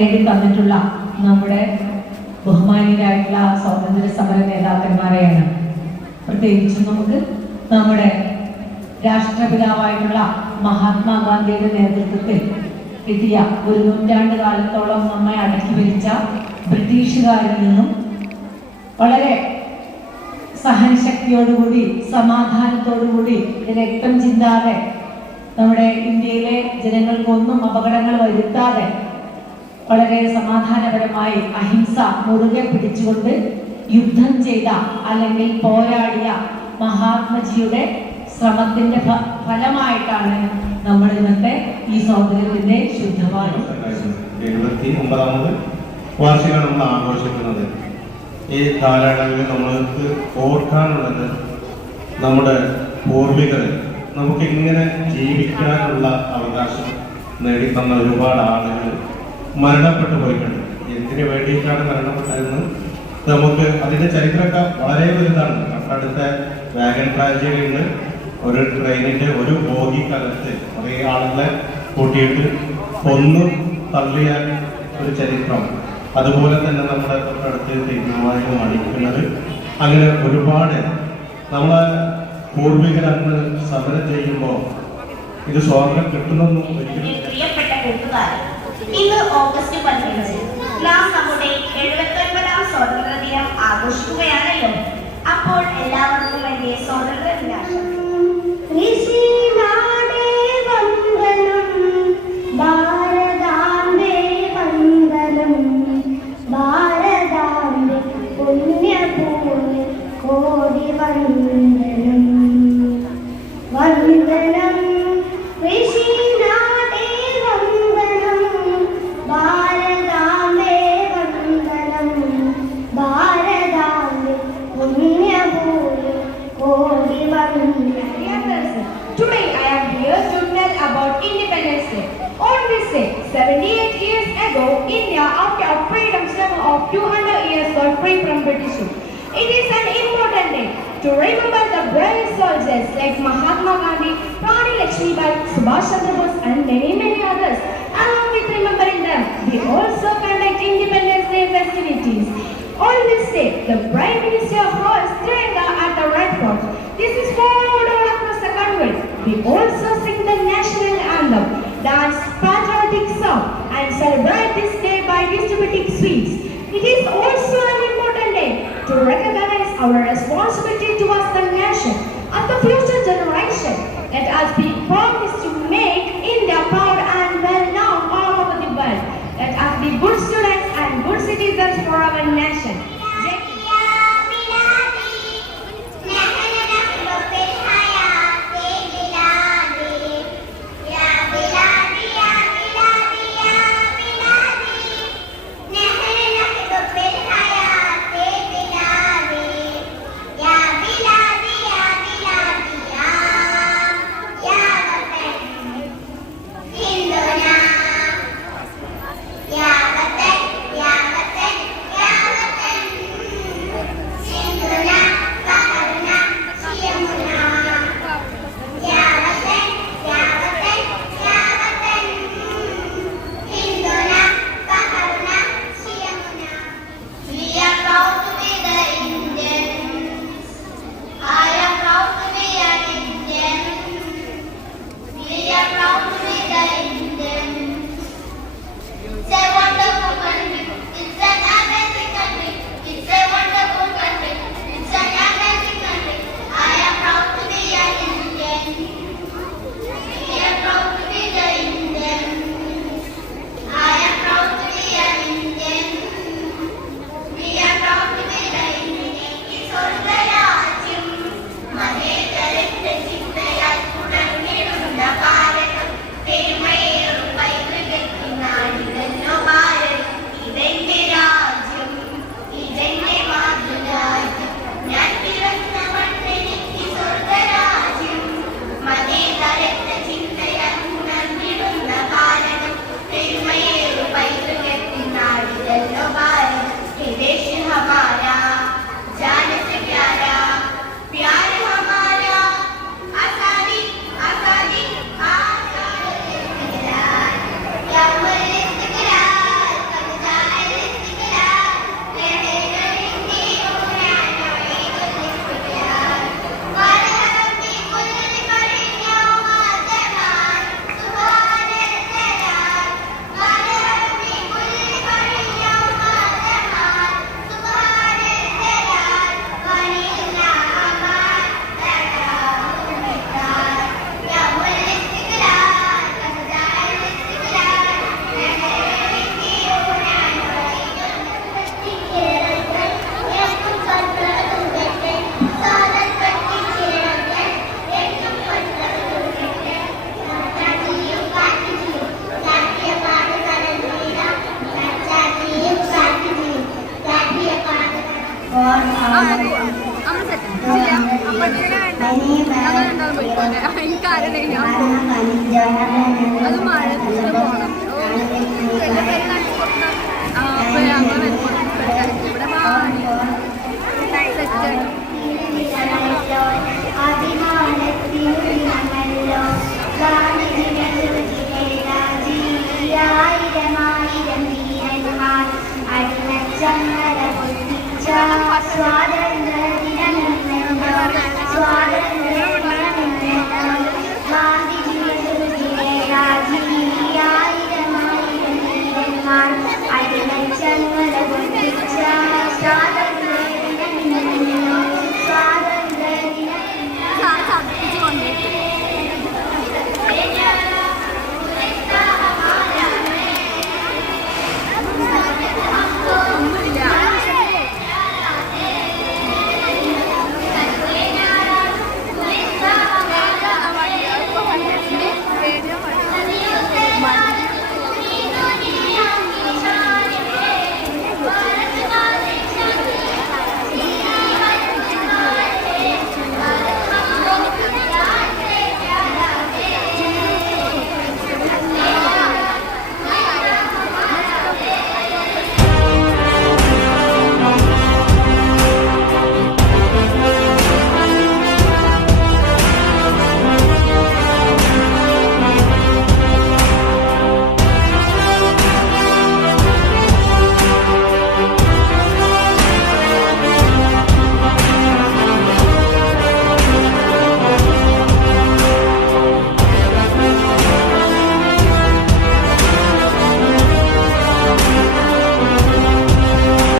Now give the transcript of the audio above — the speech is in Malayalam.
എഴുതി തന്നിട്ടുള്ള നമ്മുടെ ബഹുമാനീയരായിട്ടുള്ള സ്വാതന്ത്ര്യ സമര നേതാക്കന്മാരെയാണ്. പ്രത്യേകിച്ചും നമുക്ക് നമ്മുടെ രാഷ്ട്രപിതാവായിട്ടുള്ള മഹാത്മാഗാന്ധിയുടെ നേതൃത്വത്തിൽ കിട്ടിയ ഒരു നൂറ്റാണ്ട് കാലത്തോളം നമ്മെ അടക്കി ഭരിച്ച ബ്രിട്ടീഷുകാരിൽ നിന്നും വളരെ സഹനശക്തിയോടുകൂടി സമാധാനത്തോടുകൂടി രക്തം ചിന്താതെ നമ്മുടെ ഇന്ത്യയിലെ ജനങ്ങൾക്കൊന്നും അപകടങ്ങൾ വരുത്താതെ വളരെ സമാധാനപരമായി അഹിംസ മുറുകെ പിടിച്ചുകൊണ്ട് യുദ്ധം ചെയ്ത അല്ലെങ്കിൽ പോരാടിയ മഹാത്മജിയുടെ ശ്രമത്തിന്റെ ഫലമായിട്ടാണ് നമ്മൾ ഇന്നത്തെ ഈ സ്വാതന്ത്ര്യത്തിന്റെ ശുദ്ധമായ വാർഷികമാണ് നമ്മൾ ആഘോഷിക്കുന്നത്. ഈ കാലയളവിൽ നമ്മൾക്ക് ഓർക്കാനുള്ളത് നമ്മുടെ പൂർവികർ നമുക്ക് ഇങ്ങനെ ജീവിക്കാനുള്ള അവകാശം നേടിത്തന്ന ഒരുപാട് ആളുകൾ മരണപ്പെട്ടു പോയിട്ടുണ്ട്. എന്തിനു വേണ്ടിയിട്ടാണ് മരണപ്പെട്ടതെന്ന് നമുക്ക് അതിന്റെ ചരിത്രമൊക്കെ വളരെ വലുതാണ്. തൊട്ടടുത്ത വാഗൻ ട്രാജഡിയിൽ ഒരു ട്രെയിനിന്റെ ഒരു ബോഗി കലത്ത് കുറേ ആളുകളെ കൂട്ടിയിട്ട് കൊന്നു തള്ളിയ ഒരു ചരിത്രം. അതുപോലെ തന്നെ നമ്മുടെ തൊട്ടടുത്ത് തീരുമാനം അടിക്കുന്നത്. അങ്ങനെ ഒരുപാട് നമ്മളെ പൂർവികരന്ന് സമരം ചെയ്യുമ്പോൾ ഇത് സ്വാതന്ത്ര്യം കിട്ടുന്നൊന്നും ഒരിക്കലും ഇന്ന് ഓഗസ്റ്റ് പതിനഞ്ച്. നാം നമ്മുടെ എഴുപത്തൊൻപതാം സ്വാതന്ത്ര്യ ദിനം ആഘോഷിക്കുകയാണല്ലോ അപ്പോൾ എല്ലാവർക്കും എന്റെ സ്വാതന്ത്ര്യ ദിനാശംസകൾ. Got free from British rule. It is an important day to remember the brave soldiers like Mahatma Gandhi, Rani Lakshmibai, Subhash Chandra Bose, and many many others. Along with remembering them, we also conduct Independence Day festivities. On this day, the Prime Minister holds to us the nation. And the few അത് മഴത്തിൽ